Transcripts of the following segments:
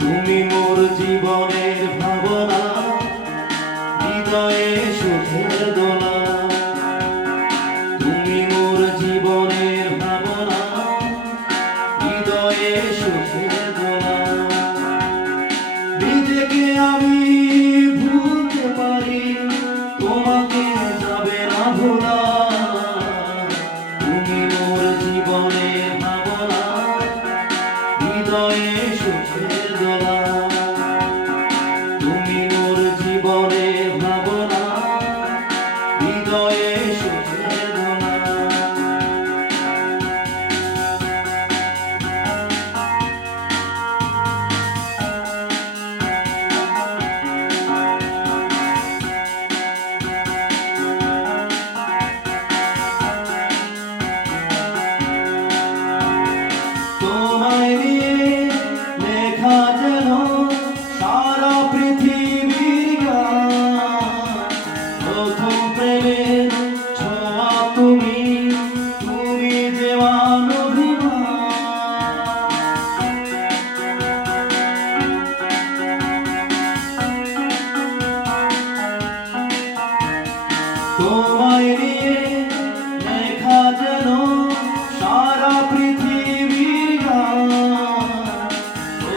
তুমি মোর জীবনের ভাবনা হৃদয়ে i Maria. তোমায় যেন পৃথিবীর প্রথম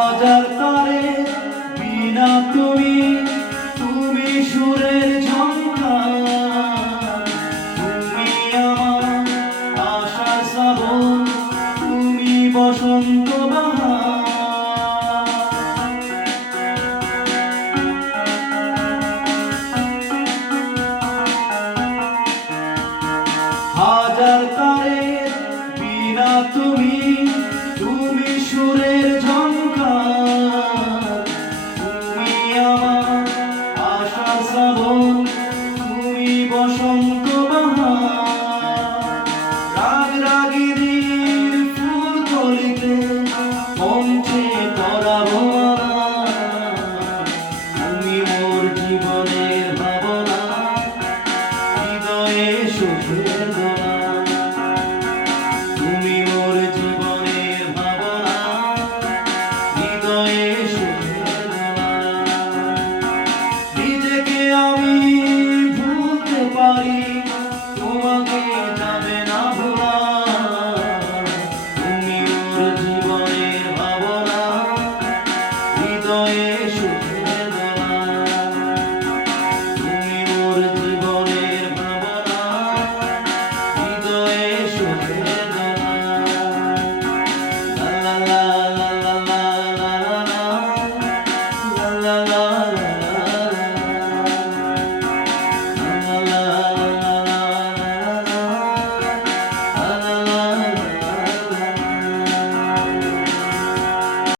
হাজার তারে বিনা তুমি তুমি সুরের আশা তুমি বসন্ত হাজার তারে রাগিনীর ফুল কলিতে Thank you.